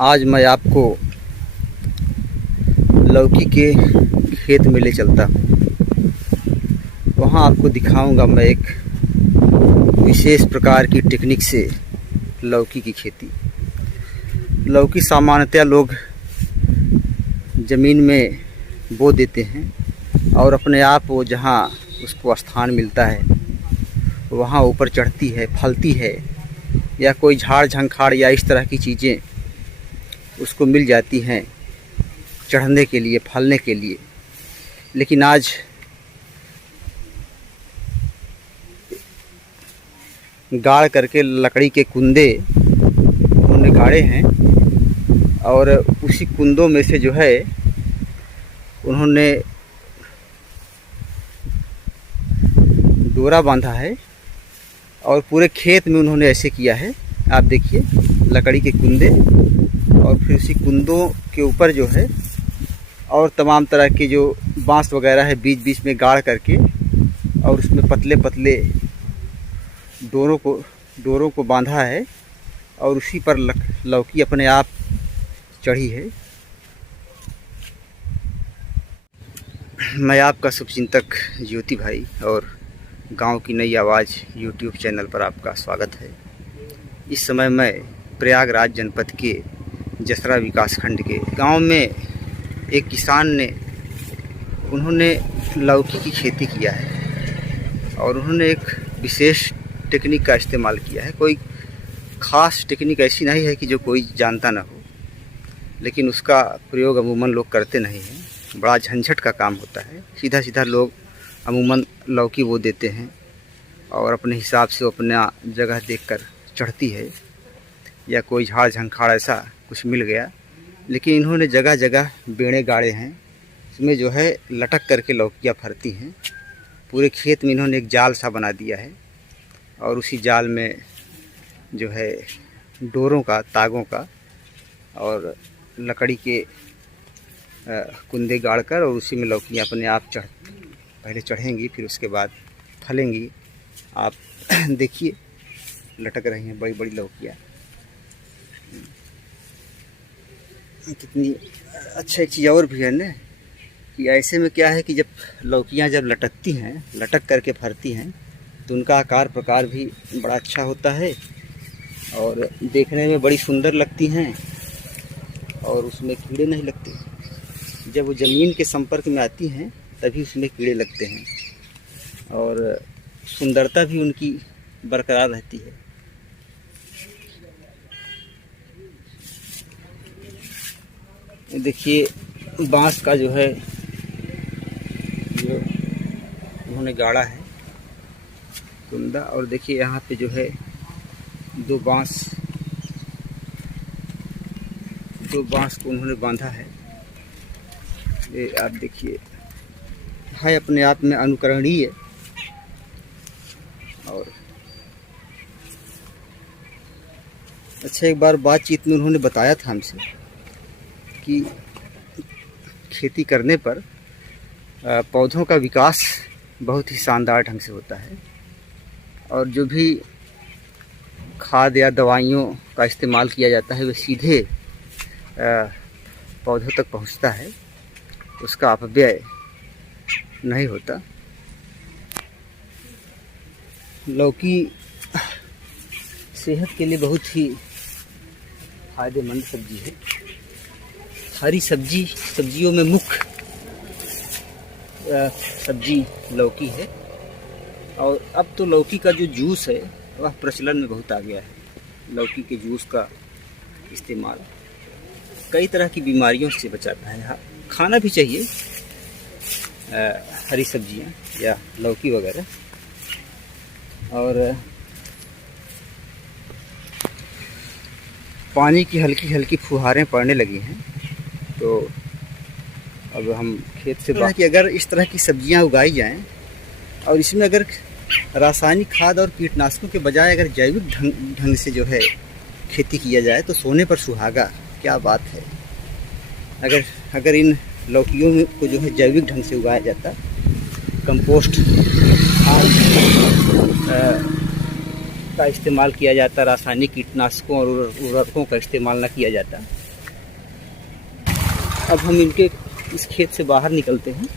आज मैं आपको लौकी के खेत में ले चलता हूँ। वहाँ आपको दिखाऊंगा मैं एक विशेष प्रकार की टेक्निक से लौकी की खेती। लौकी सामान्यतः लोग ज़मीन में बो देते हैं और अपने आप वो जहाँ उसको स्थान मिलता है वहाँ ऊपर चढ़ती है, फलती है, या कोई झाड़ झंखाड़ या इस तरह की चीज़ें उसको मिल जाती हैं चढ़ने के लिए, फलने के लिए। लेकिन आज गाड़ करके लकड़ी के कुंदे उन्होंने गाड़े हैं और उसी कुंदों में से जो है उन्होंने डोरा बांधा है और पूरे खेत में उन्होंने ऐसे किया है। आप देखिए लकड़ी के कुंदे और फिर उसी कुंदों के ऊपर जो है और तमाम तरह के जो बांस वगैरह है बीच बीच में गाड़ करके और उसमें पतले पतले डोरों को बांधा है और उसी पर लौकी अपने आप चढ़ी है। मैं आपका शुभचिंतक ज्योति भाई और गांव की नई आवाज़ यूट्यूब चैनल पर आपका स्वागत है। इस समय मैं प्रयागराज जनपद के जसरा विकासखंड के गांव में एक किसान ने उन्होंने लौकी की खेती किया है और उन्होंने एक विशेष टेक्निक का इस्तेमाल किया है। कोई ख़ास टेक्निक ऐसी नहीं है कि जो कोई जानता ना हो, लेकिन उसका प्रयोग अमूमन लोग करते नहीं हैं। बड़ा झंझट का काम होता है। सीधा सीधा लोग अमूमन लौकी बो देते हैं और अपने हिसाब से वो अपना जगह देखकर चढ़ती है, या कोई झाड़ झंखाड़ ऐसा कुछ मिल गया। लेकिन इन्होंने जगह जगह बेड़े गाड़े हैं, इसमें जो है लटक करके लौकियाँ फरती हैं। पूरे खेत में इन्होंने एक जाल सा बना दिया है और उसी जाल में जो है डोरों का, तागों का और लकड़ी के कुंदे गाड़कर और उसी में लौकियाँ अपने आप पहले चढ़ेंगी, फिर उसके बाद फलेंगी। आप देखिए लटक रही हैं बड़ी बड़ी लौकियाँ। कितनी अच्छा एक चीज़ और भी है ना कि ऐसे में क्या है कि जब लौकियाँ जब लटकती हैं, लटक करके फरती हैं, तो उनका आकार प्रकार भी बड़ा अच्छा होता है और देखने में बड़ी सुंदर लगती हैं और उसमें कीड़े नहीं लगते। जब वो ज़मीन के संपर्क में आती हैं तभी उसमें कीड़े लगते हैं और सुंदरता भी उनकी बरकरार रहती है। देखिए बांस का जो है जो उन्होंने गाड़ा है कुंदा, और देखिए यहाँ पे जो है दो बांस को उन्होंने बांधा है। ये आप देखिए है अपने आप में अनुकरणीय। और अच्छा एक बार बातचीत में उन्होंने बताया था हमसे कि खेती करने पर पौधों का विकास बहुत ही शानदार ढंग से होता है और जो भी खाद या दवाइयों का इस्तेमाल किया जाता है वह सीधे पौधों तक पहुंचता है, उसका अपव्यय नहीं होता। लौकी सेहत के लिए बहुत ही फायदेमंद सब्जी है। हरी सब्जियों में मुख्य सब्जी लौकी है और अब तो लौकी का जो जूस है वह प्रचलन में बहुत आ गया है। लौकी के जूस का इस्तेमाल कई तरह की बीमारियों से बचाता है। हाँ, खाना भी चाहिए हरी सब्जियां या लौकी वगैरह। और पानी की हल्की हल्की फुहारें पड़ने लगी हैं, तो अब हम खेत से बाहर कि अगर इस तरह की सब्जियां उगाई जाएं और इसमें अगर रासायनिक खाद और कीटनाशकों के बजाय अगर जैविक ढंग से जो है खेती किया जाए तो सोने पर सुहागा। क्या बात है। अगर इन लौकियों को जो है जैविक ढंग से उगाया जाता, कंपोस्ट खाद का इस्तेमाल किया जाता, रासायनिक कीटनाशकों और उर्वरकों का इस्तेमाल न किया जाता, अब हम इनके इस खेत से बाहर निकलते हैं